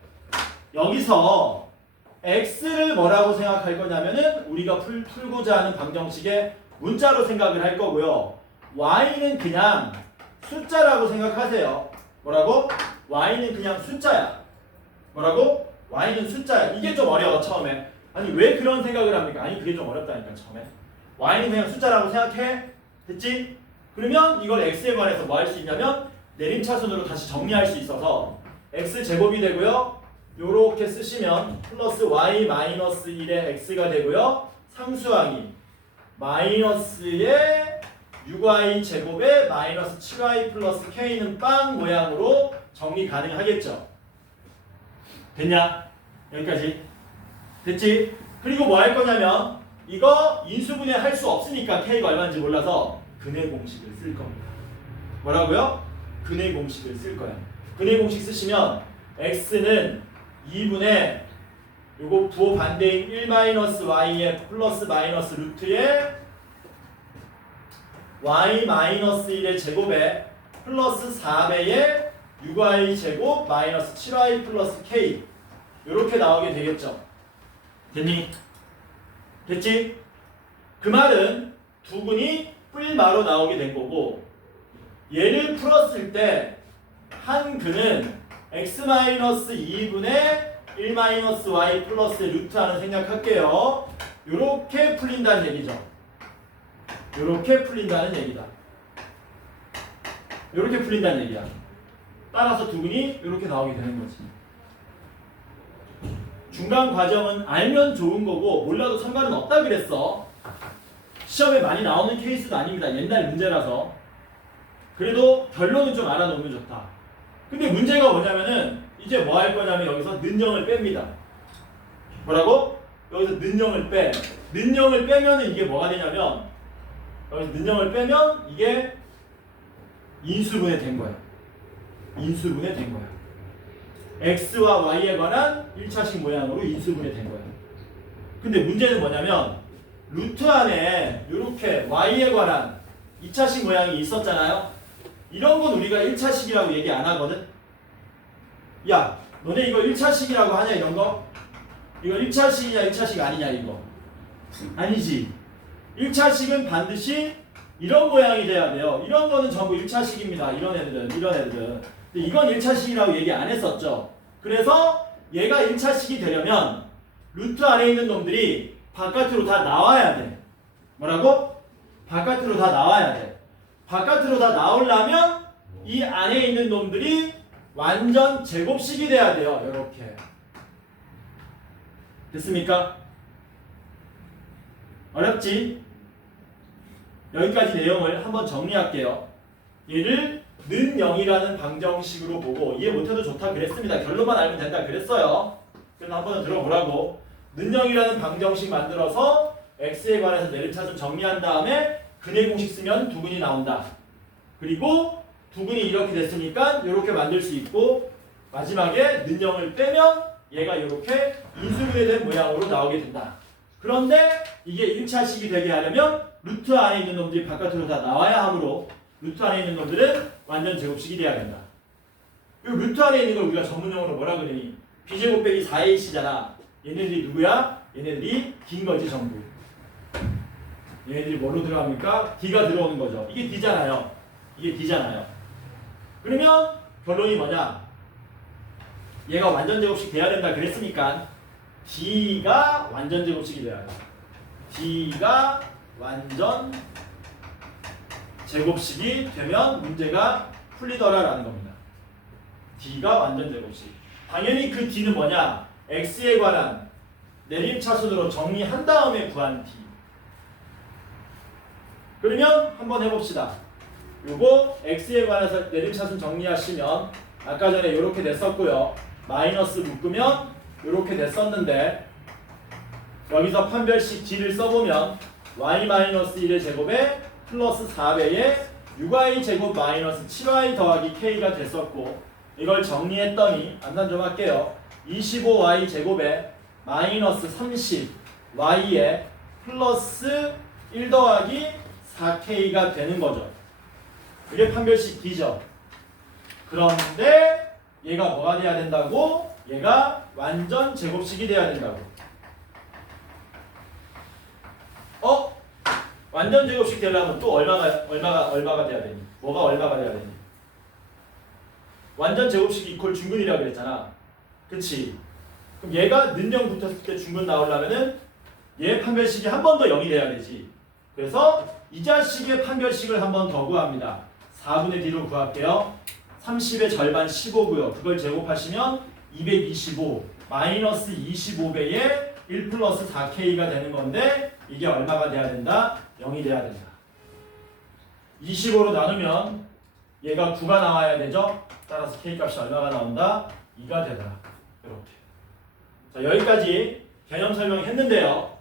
여기서 x를 뭐라고 생각할 거냐면은 우리가 풀고자 하는 방정식의 문자로 생각을 할 거고요. y는 그냥 숫자라고 생각하세요. 뭐라고? y는 그냥 숫자야. 뭐라고? y는 숫자야. 이게 좀 어려워 처음에. 아니 왜 그런 생각을 합니까? 아니 그게 좀 어렵다니까 처음에. y는 그냥 숫자라고 생각해. 됐지? 그러면 이걸 x에 관해서 뭐 할 수 있냐면 내림차순으로 다시 정리할 수 있어서 x제곱이 되고요. 요렇게 쓰시면 플러스 y 마이너스 1의 x가 되고요. 상수항이 마이너스의 6y 제곱에 마이너스 7y 플러스 k는 빵 모양으로 정리 가능하겠죠. 됐냐? 여기까지. 됐지? 그리고 뭐 할 거냐면 이거 인수분해 할 수 없으니까 k가 얼마인지 몰라서 근해 공식을 쓸 겁니다. 뭐라고요? 근해 공식을 쓸 거야. 근해 공식 쓰시면 x는 2분의 요거 부호 반대인 1-y의 플러스 마이너스 루트에 y 마이너스 1의 제곱에 플러스 4배의 6y 제곱 마이너스 7y 플러스 k 요렇게 나오게 되겠죠. 됐니? 됐지? 그 말은 두 근이 뿔마로 나오게 된 거고 얘를 풀었을 때 한 근은 x-2분의 1-y 플러스 루트 하는 생각할게요. 요렇게 풀린다는 얘기죠. 요렇게 풀린다는 얘기다. 요렇게 풀린다는 얘기야. 따라서 두 근이 요렇게 나오게 되는 거지. 중간 과정은 알면 좋은 거고 몰라도 상관은 없다 그랬어. 시험에 많이 나오는 케이스도 아닙니다. 옛날 문제라서. 그래도 결론은 좀 알아놓으면 좋다. 근데 문제가 뭐냐면은 이제 뭐 할 거냐면 여기서 는영을 뺍니다. 뭐라고? 여기서 는영을 빼. 는영을 빼면은 이게 뭐가 되냐면 여기서 는영을 빼면 이게 인수분해 된 거야. 인수분해 된 거야. x와 y에 관한 1차식 모양으로 인수분해 된 거야. 근데 문제는 뭐냐면 루트 안에 이렇게 y에 관한 2차식 모양이 있었잖아요. 이런 건 우리가 1차식이라고 얘기 안 하거든. 야, 너네 이거 1차식이라고 하냐 이런 거? 이거 1차식이냐 1차식 아니냐 이거? 아니지. 1차식은 반드시 이런 모양이 돼야 돼요. 이런 거는 전부 1차식입니다. 이런 애들은. 근데 이건 1차식이라고 얘기 안 했었죠. 그래서 얘가 1차식이 되려면 루트 안에 있는 놈들이 바깥으로 다 나와야 돼. 뭐라고? 바깥으로 다 나와야 돼. 바깥으로 다 나오려면 이 안에 있는 놈들이 완전 제곱식이 돼야 돼요. 이렇게. 됐습니까? 어렵지? 여기까지 내용을 한번 정리할게요. 얘를 는 0이라는 방정식으로 보고 이해 못해도 좋다 그랬습니다. 결론만 알면 된다 그랬어요. 그래서 한번 들어보라고. 는 0이라는 방정식 만들어서 x에 관해서 내림차순 정리한 다음에 근해 공식 쓰면 두 근이 나온다. 그리고 두 근이 이렇게 됐으니까 이렇게 만들 수 있고 마지막에 는 0을 빼면 얘가 이렇게 인수분해된 모양으로 나오게 된다. 그런데 이게 1차식이 되게 하려면 루트 안에 있는 놈들이 바깥으로 다 나와야 하므로 루트 안에 있는 놈들은 완전 제곱식이 돼야 된다. 이 루트 안에 있는 걸 우리가 전문용어로 뭐라 그러니? b제곱 빼기 4ac잖아. 얘네들이 누구야? 얘네들이 d인 거지 전부. 얘네들이 뭐로 들어갑니까? d가 들어오는 거죠. 이게 d잖아요. 이게 d잖아요. 그러면 결론이 뭐냐? 얘가 완전 제곱식 돼야 된다 그랬으니까 d가 완전 제곱식이 돼야 돼. d가 완전 제곱식이 되면 문제가 풀리더라라는 겁니다. d가 완전 제곱식. 당연히 그 d는 뭐냐? x에 관한 내림차순으로 정리한 다음에 구한 d. 그러면 한번 해봅시다. 요거 x에 관해서 내림차순 정리하시면 아까 전에 이렇게 됐었고요. 마이너스 묶으면 이렇게 됐었는데 여기서 판별식 d를 써보면 y-1의 제곱에 플러스 4배의 6y 제곱 마이너스 7y 더하기 k가 됐었고 이걸 정리했더니 암산 좀 할게요. 25y 제곱에 마이너스 30y에 플러스 1 더하기 4k가 되는 거죠. 그게 판별식 D죠. 그런데 얘가 뭐가 돼야 된다고? 얘가 완전 제곱식이 돼야 된다고. 완전 제곱식 되려면 또 얼마가 돼야 되니? 뭐가 얼마가 돼야 되니? 완전 제곱식이 이퀄 중근이라고 그랬잖아. 그치? 그럼 얘가 는영 붙었을 때 중근 나오려면은 얘 판별식이 한 번 더 0이 돼야 되지. 그래서 이 자식의 판별식을 한 번 더 구합니다. 4분의 D로 구할게요. 30의 절반 15고요. 그걸 제곱하시면 225 마이너스 25배의 1 플러스 4K가 되는 건데 이게 얼마가 돼야 된다? 0이 돼야 된다. 25로 나누면 얘가 9가 나와야 되죠? 따라서 K값이 얼마가 나온다? 2가 되더라. 이렇게. 자, 여기까지 개념 설명했는데요.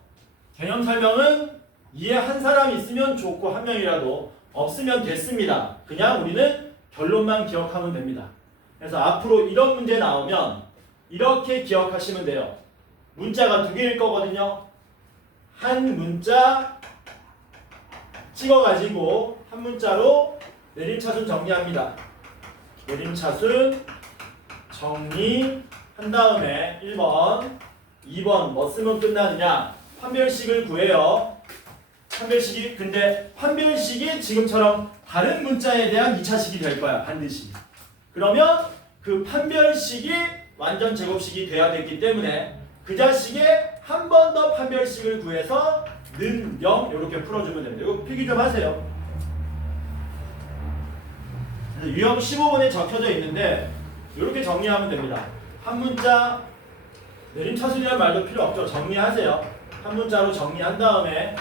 개념 설명은 이해 한 사람이 있으면 좋고 한 명이라도 없으면 됐습니다. 그냥 우리는 결론만 기억하면 됩니다. 그래서 앞으로 이런 문제 나오면 이렇게 기억하시면 돼요. 문자가 두 개일 거거든요. 한 문자 찍어가지고 한 문자로 내림차순 정리합니다. 내림차순 정리한 다음에 1번, 2번 뭐 쓰면 끝나느냐? 판별식을 구해요. 판별식이 근데 판별식이 지금처럼 다른 문자에 대한 2차식이 될 거야. 반드시. 그러면 그 판별식이 완전 제곱식이 돼야 됐기 때문에 그 자식의 한 번 더 판별식을 구해서 는 0 이렇게 풀어주면 됩니다. 이거 필기 좀 하세요. 유형 15번에 적혀져 있는데 이렇게 정리하면 됩니다. 한 문자 내림차순이라는 말도 필요 없죠. 정리하세요. 한 문자로 정리한 다음에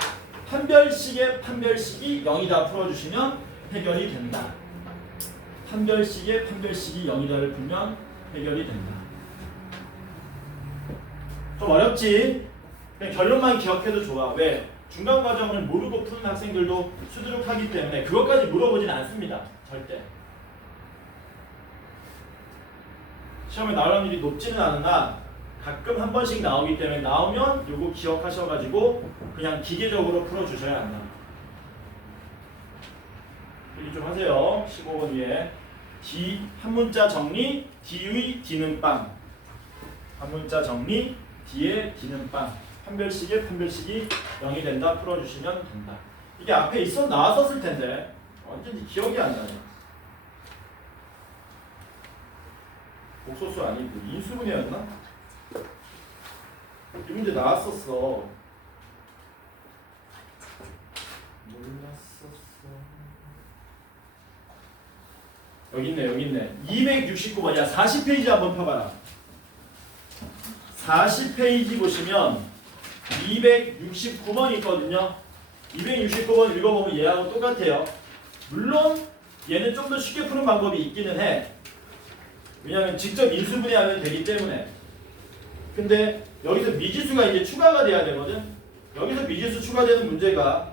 판별식의 판별식이 0이다 풀어주시면 해결이 된다. 판별식의 판별식이 0이다를 풀면 해결이 된다. 좀 어렵지? 그냥 결론만 기억해도 좋아. 왜? 중간 과정을 모르고 푸는 학생들도 수두룩하기 때문에 그것까지 물어보진 않습니다. 절대. 시험에 나올 확률이 높지는 않으나 가끔 한 번씩 나오기 때문에 나오면 요거 기억하셔가지고 그냥 기계적으로 풀어주셔야 한다. 얘기 좀 하세요. 15번 위에 D 한 문자 정리 D의 D는 빵. 한 문자 정리 D의 D는 빵. 판별식의 판별식이 0이 된다 풀어주시면 된다. 이게 앞에 나왔었을 텐데 완전히 기억이 안 나네. 복소수 아니고 인수분해였나? 이 문제 나왔었어. 몰랐었어. 여기 있네. 269번이야. 40페이지 한번 펴봐라. 40페이지 보시면 269번 있거든요. 269번 읽어보면 얘하고 똑같아요. 물론 얘는 좀 더 쉽게 푸는 방법이 있기는 해. 왜냐하면 직접 인수분해하면 되기 때문에. 근데 여기서 미지수가 이제 추가가 돼야 되거든. 여기서 미지수 추가되는 문제가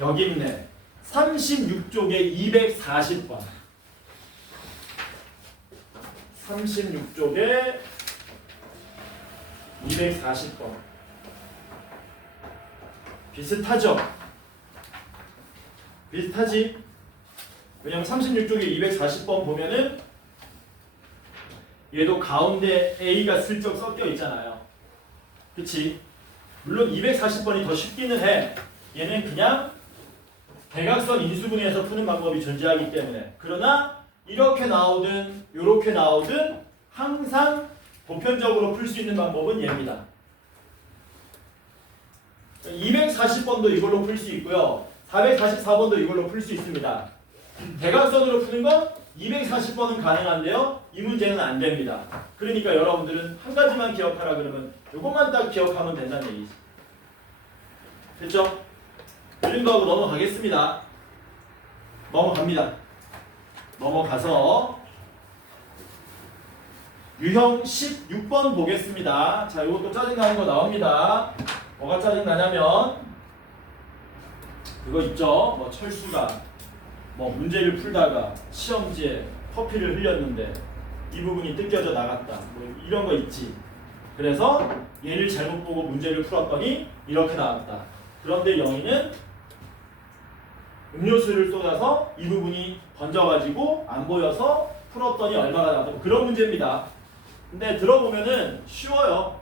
여기 있네. 36쪽에 240번. 36쪽에 240번. 비슷하죠? 비슷하지? 왜냐면 36쪽에 240번 보면은 얘도 가운데 A가 슬쩍 섞여 있잖아요. 그치? 물론 240번이 더 쉽기는 해. 얘는 그냥 대각선 인수분해에서 푸는 방법이 존재하기 때문에. 그러나 이렇게 나오든 이렇게 나오든 항상 보편적으로 풀 수 있는 방법은 얘입니다. 240번도 이걸로 풀 수 있고요. 444번도 이걸로 풀 수 있습니다. 대각선으로 푸는 건 240번은 가능한데요. 이 문제는 안 됩니다. 그러니까 여러분들은 한 가지만 기억하라 그러면 이것만 딱 기억하면 된다는 얘기지. 됐죠? 들린 거 하고 넘어가겠습니다. 넘어갑니다. 넘어가서 유형 16번 보겠습니다. 자, 이것도 짜증나는 거 나옵니다. 뭐가 짜증나냐면 그거 있죠. 뭐 철수가 뭐 문제를 풀다가 시험지에 커피를 흘렸는데 이 부분이 뜯겨져 나갔다. 뭐 이런 거 있지. 그래서 얘를 잘못 보고 문제를 풀었더니 이렇게 나왔다. 그런데 영희는 음료수를 쏟아서 이 부분이 번져가지고 안 보여서 풀었더니 얼마가 나왔다. 그런 문제입니다. 근데 들어보면은 쉬워요.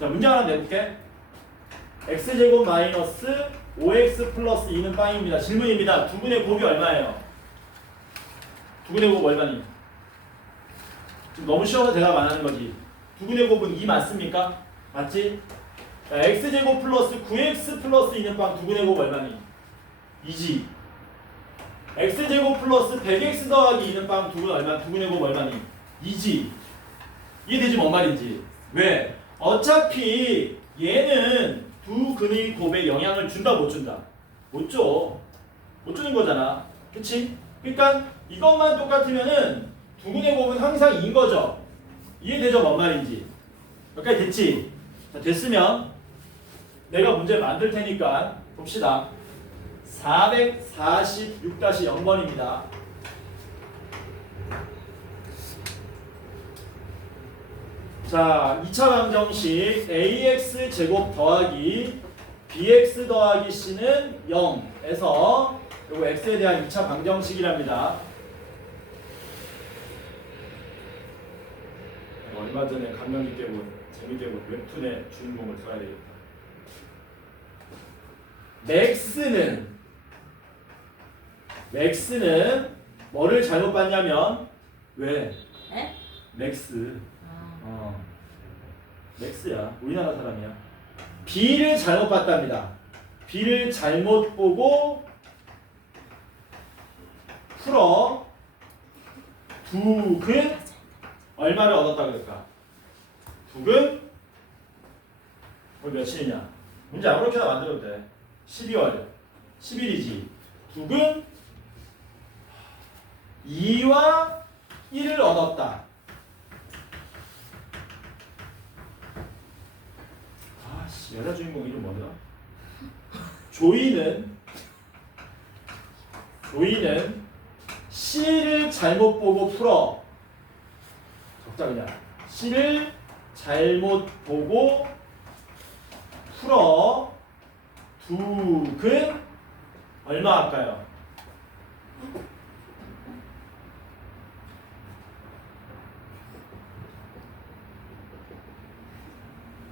자, 문제 하나 내볼게. x제곱 마이너스 5x 플러스 2는 빵입니다. 질문입니다. 두근의 곱이 얼마예요? 두근의 곱 얼마니? 지금 너무 쉬워서 대답 안 하는 거지. 두근의 곱은 2 맞습니까? 맞지? 자, x제곱 플러스 9x 플러스 2는 빵 두근의 곱 얼마니? 2지. x제곱 플러스 100x 더하기 2는 빵 두근 얼마? 두근의 곱 얼마니? 2지. 이해되지 뭔 말인지. 왜? 어차피 얘는 두 근의 곱에 영향을 준다 못 준다? 못 줘. 못 주는 거잖아. 그치? 그러니까 이것만 똑같으면은 두 근의 곱은 항상 2인 거죠. 이해되죠 뭔 말인지? 여기까지 됐지? 자, 됐으면 내가 문제 만들 테니까 봅시다. 446-0번입니다. 자, 2차 방정식 ax 제곱 더하기 bx 더하기 c는 0에서 요거 x에 대한 2차 방정식이랍니다. 얼마 전에 감명 깊게 본 재밌게 본 웹툰의 주인공을 써야 되겠다. 맥스는 뭐를 잘못 봤냐면 왜? 에? 맥스. 아. 맥스야. 우리나라 사람이야. B를 잘못 봤답니다. B를 잘못 보고 풀어 두근 얼마를 얻었다 그럴까? 두근 오늘 며칠이냐? 문제 아무렇게나 만들어도 돼. 12월 10일이지. 두근 2와 1을 얻었다. 아씨, 여자 주인공 이름 뭐더라? 조이는 C를 잘못 보고 풀어. 적자 그냥. C를 잘못 보고 풀어. 두근 얼마 할까요?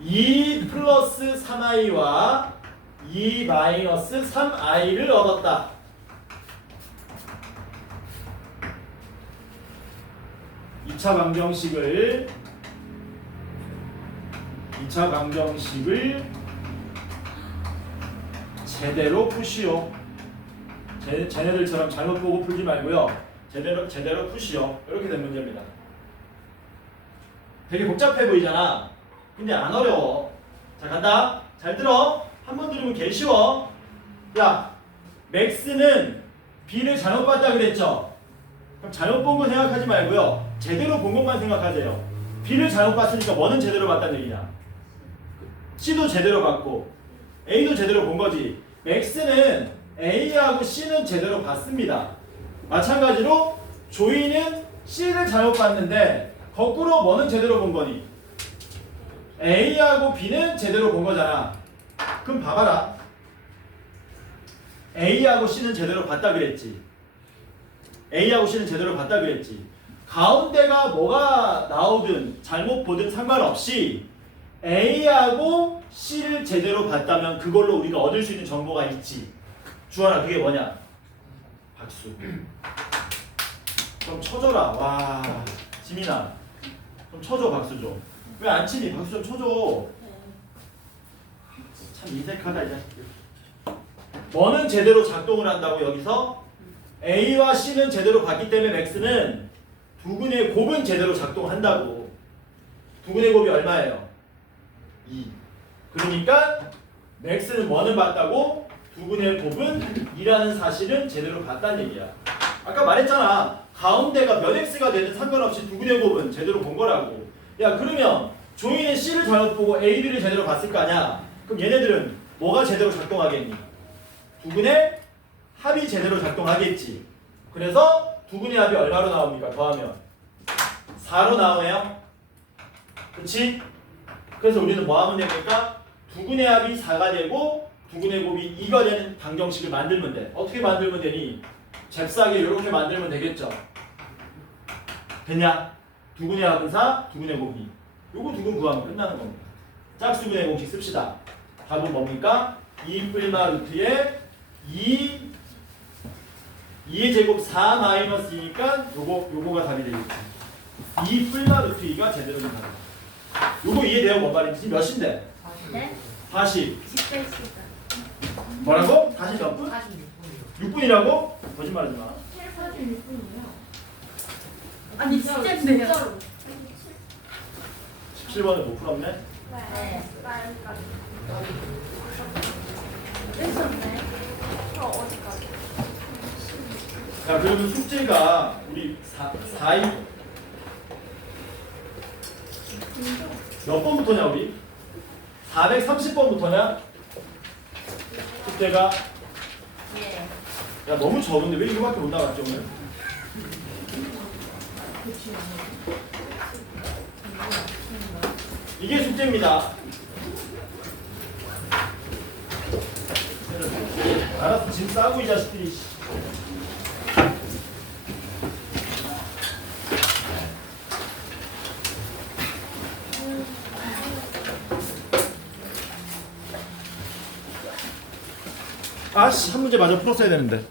2 플러스 3i와 2 마이너스 3i를 얻었다. 이 차 방정식을 제대로 푸시오. 쟤네들처럼 잘못 보고 풀지 말고요. 제대로 푸시오. 이렇게 된 문제입니다. 되게 복잡해 보이잖아. 근데 안 어려워. 자, 간다. 잘 들어. 한 번 들으면 개 쉬워. 야, 맥스는 B를 잘못 봤다 그랬죠? 그럼 잘못 본 거 생각하지 말고요. 제대로 본 것만 생각하세요. B를 잘못 봤으니까 뭐는 제대로 봤다는 얘기냐? C도 제대로 봤고 A도 제대로 본 거지. 맥스는 A하고 C는 제대로 봤습니다. 마찬가지로 조이는 C를 잘못 봤는데 거꾸로 뭐는 제대로 본 거니? A하고 B는 제대로 본 거잖아. 그럼 봐봐라. A하고 C는 제대로 봤다 그랬지. A하고 C는 제대로 봤다 그랬지. 가운데가 뭐가 나오든 잘못 보든 상관없이 A하고 C를 제대로 봤다면 그걸로 우리가 얻을 수 있는 정보가 있지. 주원아, 그게 뭐냐? 박수. 좀 쳐줘라. 와, 지민아. 좀 쳐줘, 박수 좀. 왜 안 치니? 박수 좀 쳐줘. 참 인색하다, 이 자식들. 뭐는 제대로 작동을 한다고 여기서? A와 C는 제대로 봤기 때문에 맥스는 두근의 곱은 제대로 작동한다고. 두근의 곱이 얼마예요? 2. 그러니까 맥스는 뭐는 봤다고? 두근의 곱은 2라는 사실은 제대로 봤다는 얘기야. 아까 말했잖아. 가운데가 몇 x가 되든 상관없이 두근의 곱은 제대로 본 거라고. 야, 그러면 조이는 C를 잘못 보고 A, B를 제대로 봤을 거 아니야? 그럼 얘네들은 뭐가 제대로 작동하겠니? 두근의 합이 제대로 작동하겠지. 그래서 두근의 합이 얼마로 나옵니까? 더하면 4로 나오네요. 그렇지? 그래서 우리는 뭐 하면 됩니까? 두근의 합이 4가 되고 두근의 곱이 2가 되는 방정식을 만들면 돼. 어떻게 만들면 되니? 잽싸게 이렇게 만들면 되겠죠. 됐냐? 두근의 합은 4, 두근의 곱이. 요거 두근 구하면 끝나는 겁니다. 짝수분의 공식 씁시다. 답은 뭡니까? 2 뿔마 루트에 2의 제곱 4 마이너스 2니까 요거가 답이 되겠지. 2 뿔마 루트 2가 제대로 된 답이다. 요거 이해돼요? 뭔 말인지? 몇인데? 네? 40. 10대 뭐라고? 다시 몇 분? 46분이요. 6분이라고? 거짓말하지 마. 46분이요. 아니 진짜인데요. 17번을 못 풀었네. 네. 뺐었네. 자, 그러면 숙제가 우리 4인 몇 번부터냐 우리? 430번부터냐? 숙제가 예. 야 너무 적은데 왜 이거밖에 못 나갔지 오늘? 이게 숙제입니다. 알았어 짐 싸고 이 자식들이. 아씨 한 문제 마저 풀었어야 되는데.